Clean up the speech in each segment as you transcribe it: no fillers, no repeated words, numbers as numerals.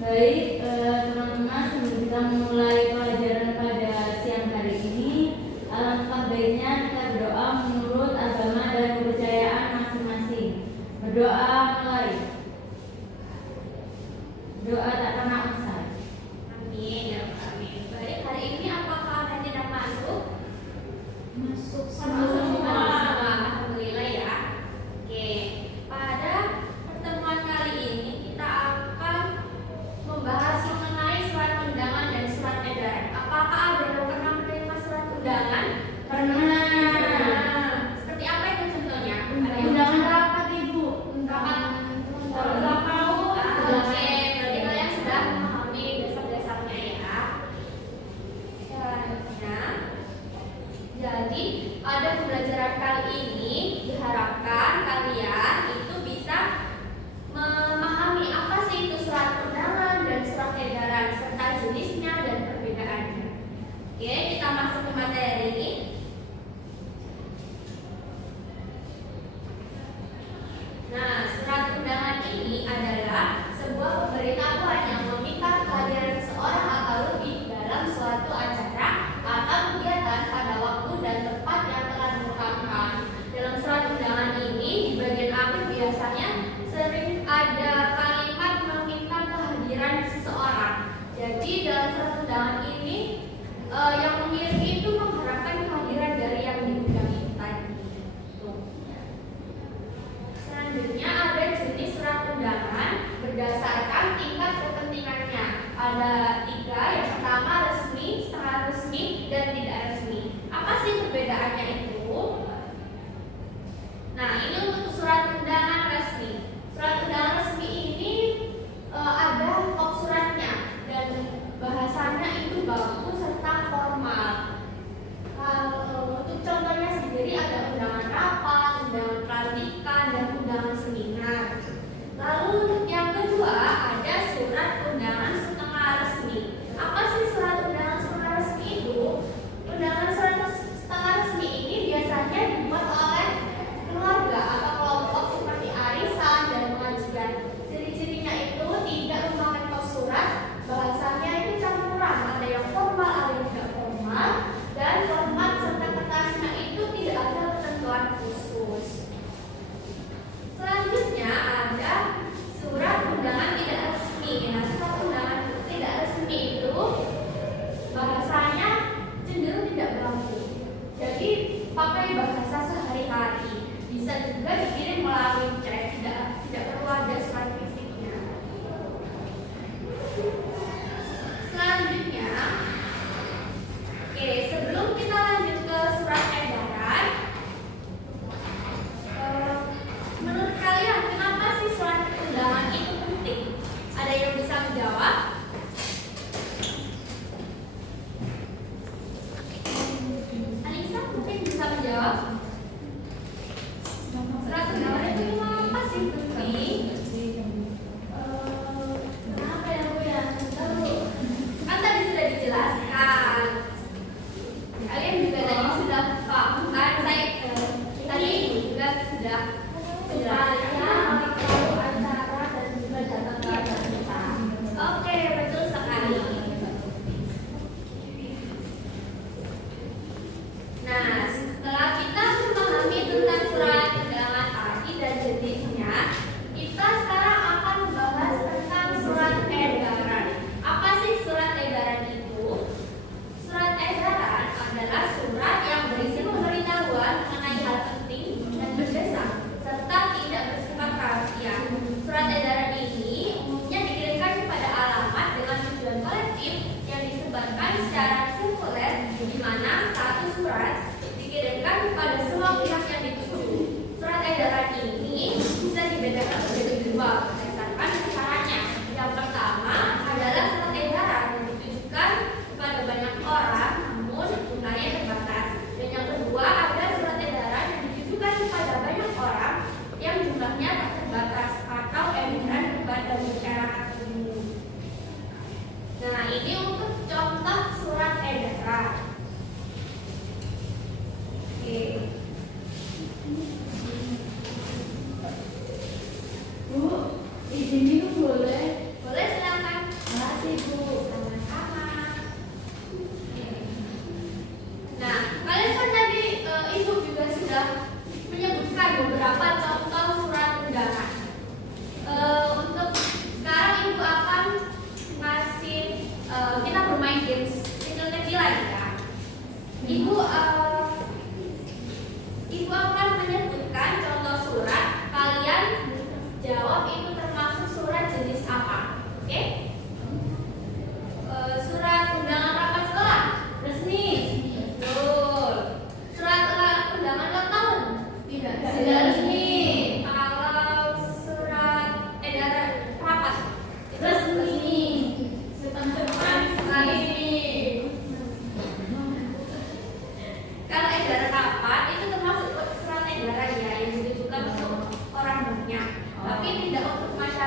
Baik, teman-teman, sebelum kita mulai pelajaran pada siang hari ini, alangkah baiknya kita berdoa menurut agama dan kepercayaan masing-masing. Berdoa mulai. Doa tak pernah usai. Amin ya Rabbal Alamin. Baik, hari ini apakah ada yang tidak masuk? Masuk Semua. Alhamdulillah ya. Oke, pada pertemuan kali ini kita akan membahas mengenai surat undangan dan surat edaran. Apakah ada yang pernah menerima surat undangan? Pernah. Seperti apa itu contohnya? Undangan rapat, Ibu. Rapat. Ulang tahun. Oke, berarti kalian sudah memahami dasar-dasarnya ya. Selanjutnya, jadi pada pembelajaran kali ini diharapkan kalian itu bisa memahami apa sih itu surat undangan dan surat edaran serta jenisnya dan perbedaannya. Oke, kita masuk ke materi. Nah, surat undangan ini adalah sebuah pemberitahuan yang meminta kehadiran seseorang atau lebih dalam suatu acara atau kegiatan pada waktu dan tempat yang telah ditetapkan. Dalam surat undangan ini, di bagian akhir biasanya sering ada kalimat meminta kehadiran seseorang. Jadi dalam surat undangan ini yang mengirim itu mengharapkan kehadiran dari yang diundang itu tadi. Tuh. Selanjutnya ada jenis surat undangan berdasarkan tingkat kepentingannya. Ada 3, yang pertama resmi, setengah resmi, dan tidak resmi. Apa sih perbedaannya itu? Nah, ini untuk surat undangan resmi. Surat undangan resmi ini ada kop suratnya dan bahasanya itu baku serta formal. Kalau untuk contohnya sendiri ada undangan rapat, undangan pelantikan, dan undangan seminar. Lalu yang kedua ada surat undangan setengah resmi. Apa sih surat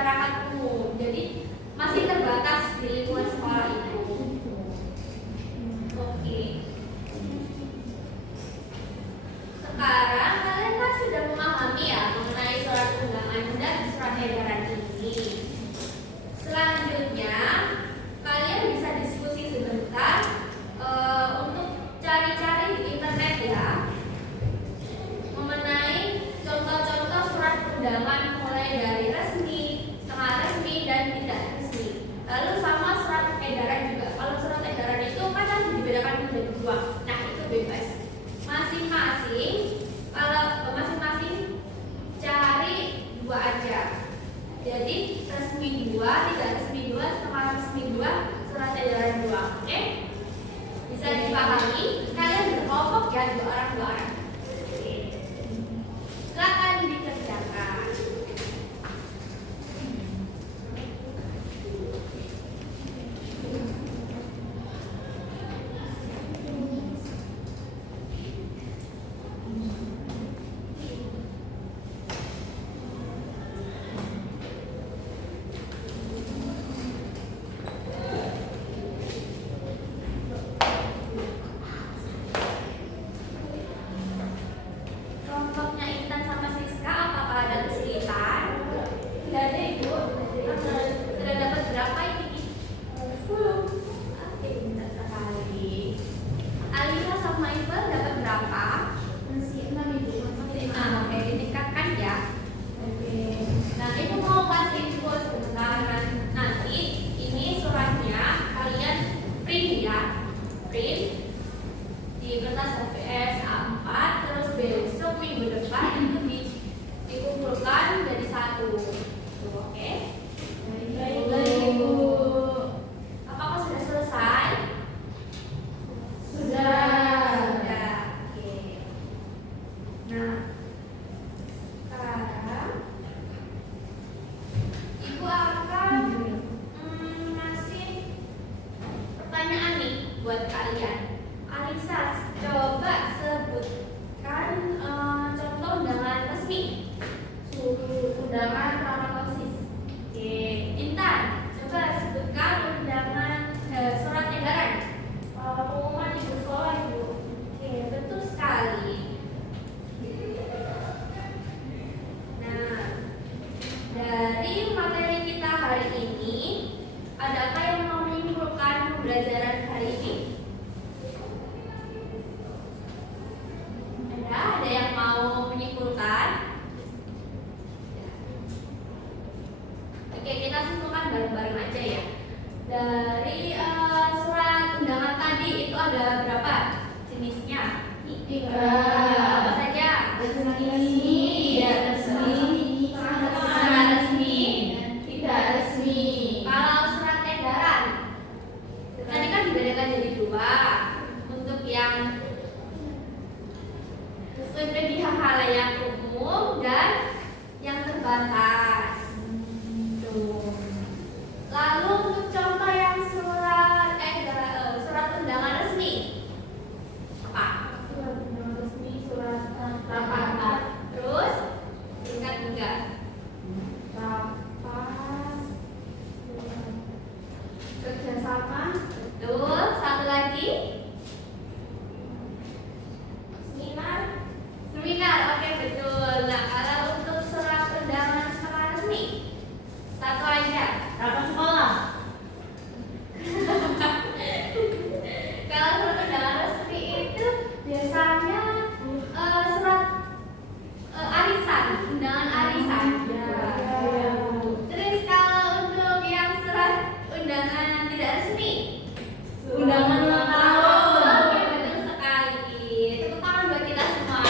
masyarakat umum. Jadi masih terbatas di lingkungan sekolah itu. Oke. Sekarang kalian kan sudah memahami ya mengenai surat undangan dan surat edaran ini. Selanjutnya kalian bisa diskusi sebentar untuk cari-cari di internet ya mengenai contoh-contoh surat undangan mulai dari resmi, setengah resmi, dan tidak resmi. Lalu sama surat edaran juga. Kalau surat edaran itu kan harus dibedakan menjadi dua. Nah itu bebas. Masing-masing kalau masing-masing cari dua aja. Jadi resmi dua, tidak resmi dua, setengah resmi dua, surat edaran dua. Oke? Bisa dipahami? Kalian berkelompok ya, dua orang. Oke. Silakan dikerjakan. Kelompoknya Intan sama Siska apakah ada kesulitan? Tidak ada ibu. Sudah dapat berapa ini? 10. Oke, pintar sekali. Alisa sama Iqbal dapat berapa? Masih 6 ibu. Masih 6. Oke, ditingkatkan ya. Oke. Nah, ibu mau kasih info sebentar. Nanti ini suratnya kalian print ya. Print di kertas HVS A4, terus besok minggu depan itu dikumpulkan jadi satu. Tuh, oke? Baik ibu. Apakah sudah selesai? Sudah. Oke. Nah, sekarang ibu akan ngasih pertanyaan nih buat kalian. Alisa, coba sebutkan contoh undangan resmi. Undangan rapat OSIS. Oke, Intan, coba sebutkan undangan surat edaran. Pengumuman ibu sekolah ibu. Oke, betul sekali. Nah, dari materi kita hari ini, adakah yang mau menyimpulkan pembelajaran hari ini? Ada yang mau menyimpulkan? Oke, kita simpulkan bareng-bareng aja ya. Dari surat undangan tadi itu ada berapa jenisnya? 3. Apa saja? Resmi, tidak resmi, Surat resmi. tidak resmi. Kalau surat edaran, tadi kan dibedakan jadi dua. Untuk yang bagi halayak umum dan yang terbatas. Tuh. Lalu untuk contoh yang surat undangan resmi apa? Surat undangan resmi, surat rapat. Terus tingkat 3. Rapat. Kerjasama. Betul. Satu lagi. Seminar. Oke, betul. Nah, kalau untuk surat undangan sekolah resmi satu aja. Rapat sekolah. Kalau surat undangan resmi itu biasanya surat arisan, undangan arisan. Terus kalau untuk yang surat undangan tidak resmi, Undangan ulang tahun. oke, betul sekali. Tepuk tangan buat kita semua.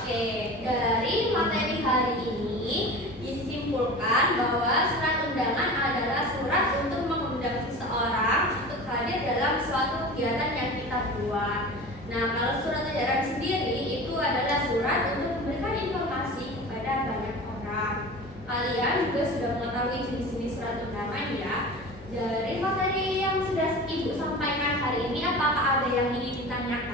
Oke, dari materi hari ini disimpulkan bahwa surat undangan adalah surat untuk mengundang seseorang untuk hadir dalam suatu kegiatan yang kita buat. Nah, kalau surat edaran sendiri itu adalah surat untuk memberikan informasi kepada banyak orang. Kalian juga sudah mengetahui jenis-jenis surat undangan ya. Dari materi yang sudah Ibu sampaikan hari ini, apakah ada yang ingin ditanyakan?